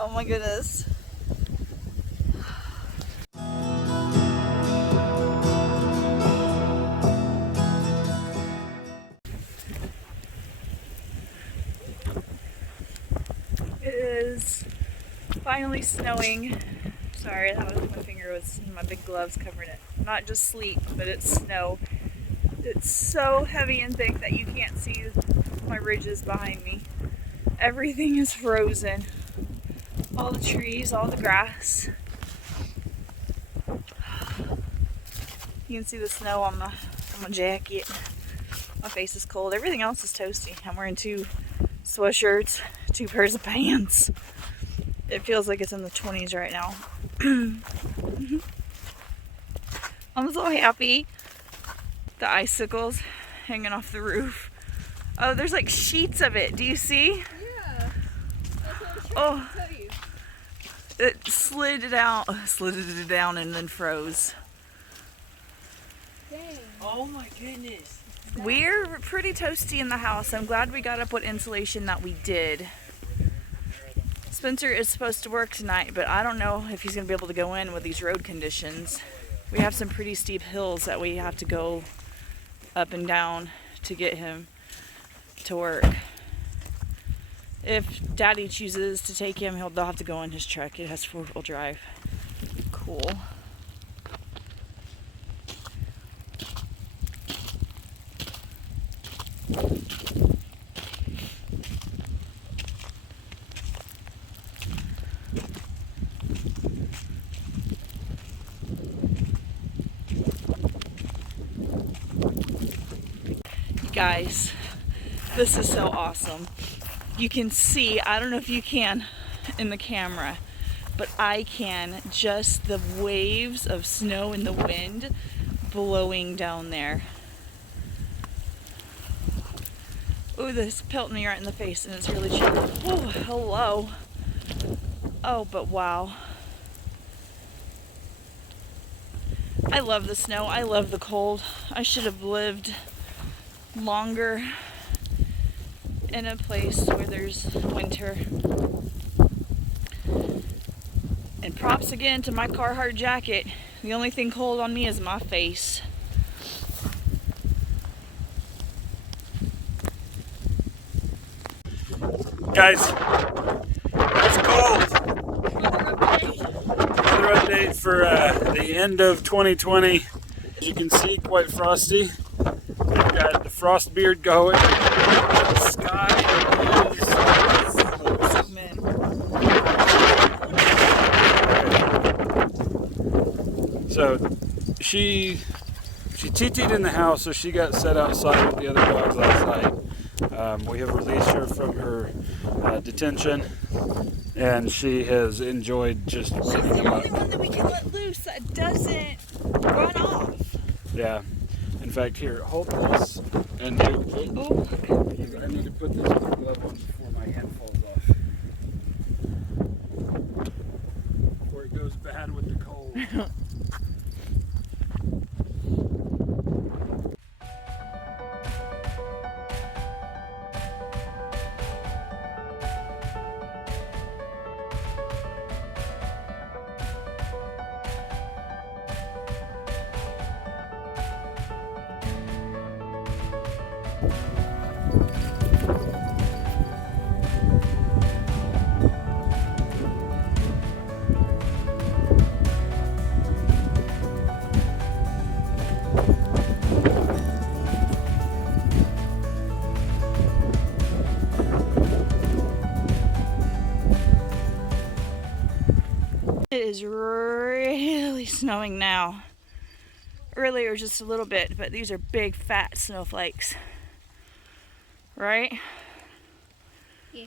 Oh my goodness. It is finally snowing. Sorry, that was my finger was my big gloves covering it. Not just sleet, but it's snow. It's so heavy and thick that you can't see my ridges behind me. Everything is frozen. All the trees, all the grass. You can see the snow on my jacket. My face is cold. Everything else is toasty. I'm wearing 2 sweatshirts, 2 pairs of pants. It feels like it's in the 20s right now. I'm so happy. The icicles hanging off the roof. Oh, there's like sheets of it. Do you see? Yeah. That's what I was trying to tell you. It slid it down and then froze. Dang. Oh my goodness. We're pretty toasty in the house. I'm glad we got up with insulation that we did. Spencer is supposed to work tonight, but I don't know if he's going to be able to go in with these road conditions. We have some pretty steep hills that we have to go up and down to get him to work. If Daddy chooses to take him, they'll have to go in his truck. It has 4-wheel drive. Cool. Guys, this is so awesome. You can see, I don't know if you can in the camera, but I can, just the waves of snow in the wind blowing down there. Ooh, this pelted me right in the face and it's really chilly. Oh, hello. Oh, but wow. I love the snow. I love the cold. I should have lived longer in a place where there's winter. And props again to my Carhartt jacket. The only thing cold on me is my face. Guys, it's cold. Weather update for the end of 2020. As you can see, quite frosty. We've got the frost beard going. The sky is... So she TT'd in the house, so she got set outside with the other dogs last night. We have released her from her detention, and she has enjoyed just running them up. She's the only one that we can let loose that doesn't run off. Yeah. In fact, here, hold this and do. Oh. I need to put this glove on before my hand falls off. Before it goes bad with the cold. It is really snowing now. Earlier just a little bit, but these are big fat snowflakes. Right? Yeah.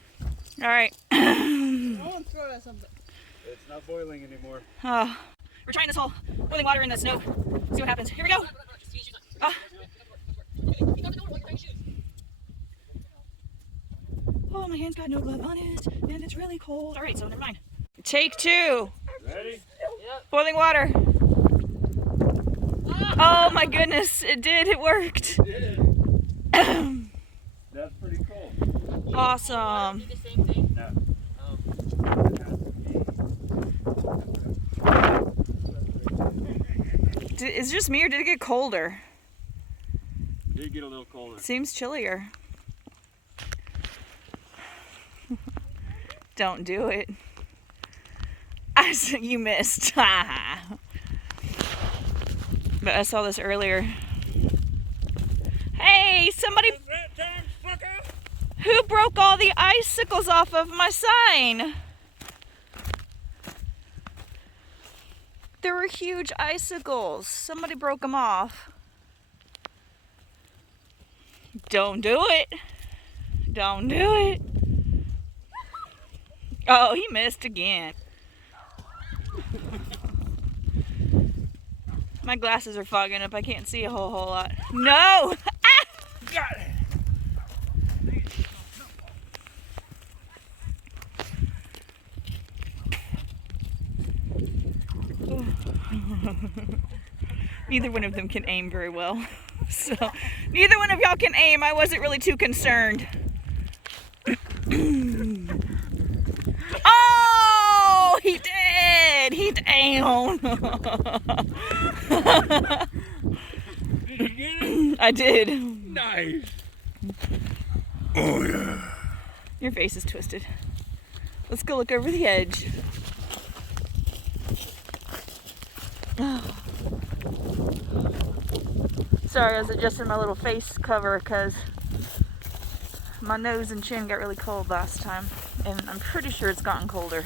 Alright. I want to throw it at something. It's not boiling anymore. Oh, we're trying this whole boiling water in the snow. See what happens. Here we go. Oh, my hand's got no glove on it, and it's really cold. Alright, so never mind. Take 2. Ready? Yep. Boiling water. Oh my goodness, it did. It worked. It did. That's pretty cool. Awesome. Do the same thing? No. Is it just me or did it get colder? It did get a little colder. Seems chillier. Don't do it. You missed. But I saw this earlier. Hey, somebody... Who broke all the icicles off of my sign? There were huge icicles. Somebody broke them off. Don't do it. Don't do it. Oh, he missed again. My glasses are fogging up. I can't see a whole lot. No! Ah! Got it. Neither one of them can aim very well. So, neither one of y'all can aim. I wasn't really too concerned. Oh, he did. He down. Did you get it? I did. Nice. Oh yeah. Your face is twisted. Let's go look over the edge. Sorry, I was adjusting my little face cover because my nose and chin got really cold last time, and I'm pretty sure it's gotten colder.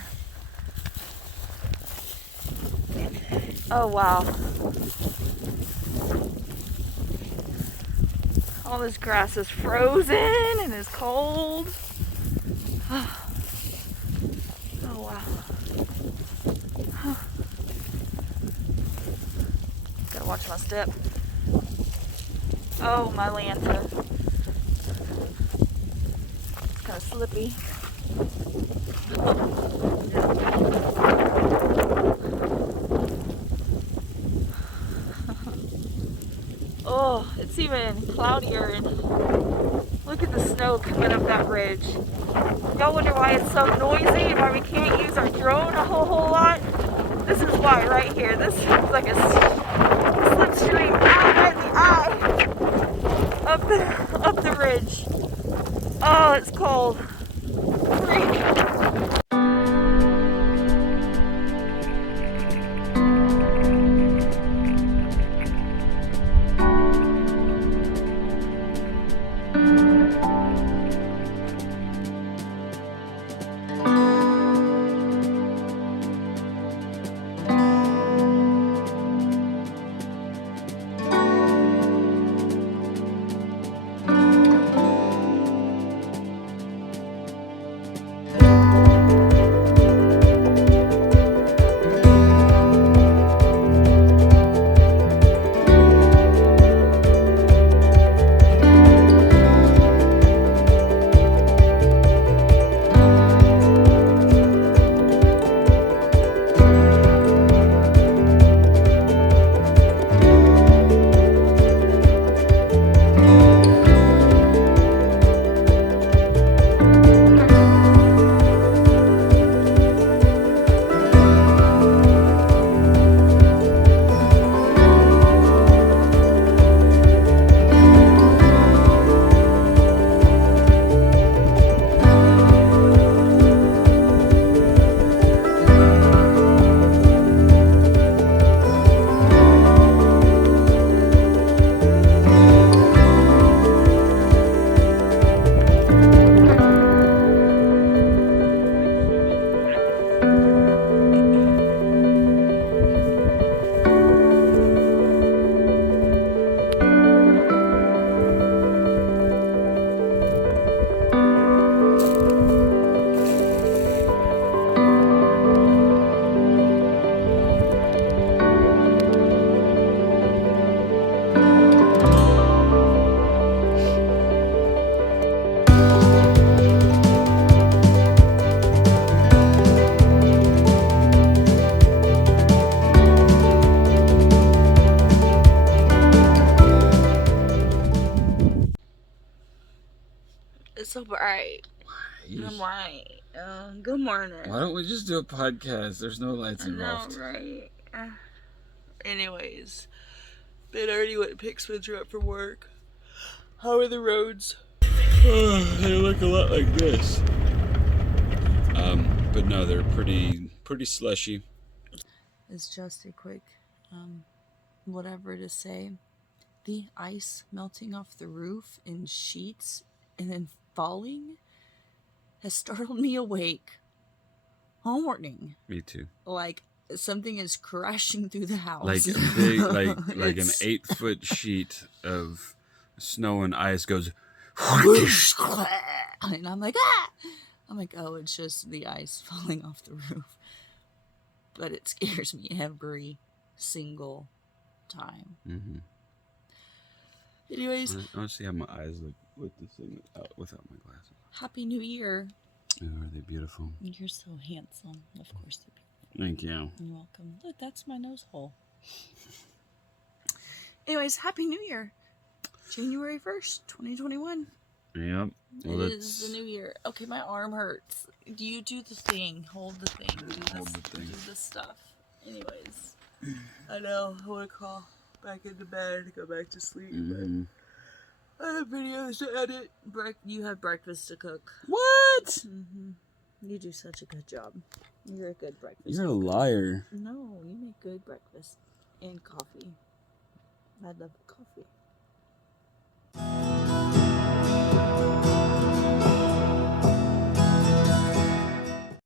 Oh wow. All this grass is frozen and is cold. Oh wow. Gotta watch my step. Oh, my lanta. It's kind of slippy. Oh, it's even cloudier, and look at the snow coming up that ridge. Y'all wonder why it's so noisy and why we can't use our drone a whole lot? This is why right here. This is like a slipstream right in the eye up the ridge. Oh, it's cold. Freak. It's so bright. I'm right. Good morning. Why don't we just do a podcast? There's no lights I know, involved. right? Anyways, Ben already went and picked Spencer up from work. How are the roads? They look a lot like this. But no, they're pretty slushy. It's just a quick, whatever to say. The ice melting off the roof in sheets and then falling has startled me awake all morning. Me too. Like something is crashing through the house. Like a big, like an 8-foot sheet of snow and ice goes. And I'm like, ah! I'm like, oh, it's just the ice falling off the roof. But it scares me every single time. Mm-hmm. Anyways, I want to see how my eyes look with this thing without my glasses. Happy New Year. Oh, are they beautiful? You're so handsome. Of course they're beautiful. Thank you. You're welcome. Look, that's my nose hole. Anyways, Happy New Year. January 1st, 2021. Yep. Well, it is the new year. Okay, my arm hurts. You do the thing. Hold the thing. Hold the thing. Do the stuff. Anyways. I know. I want to crawl back into bed, go back to sleep. Mm-hmm. But I have videos to edit. You have breakfast to cook. What? Mm-hmm. You do such a good job. You're a good breakfast You're a cook. liar. No, you make good breakfast. And coffee. I love coffee.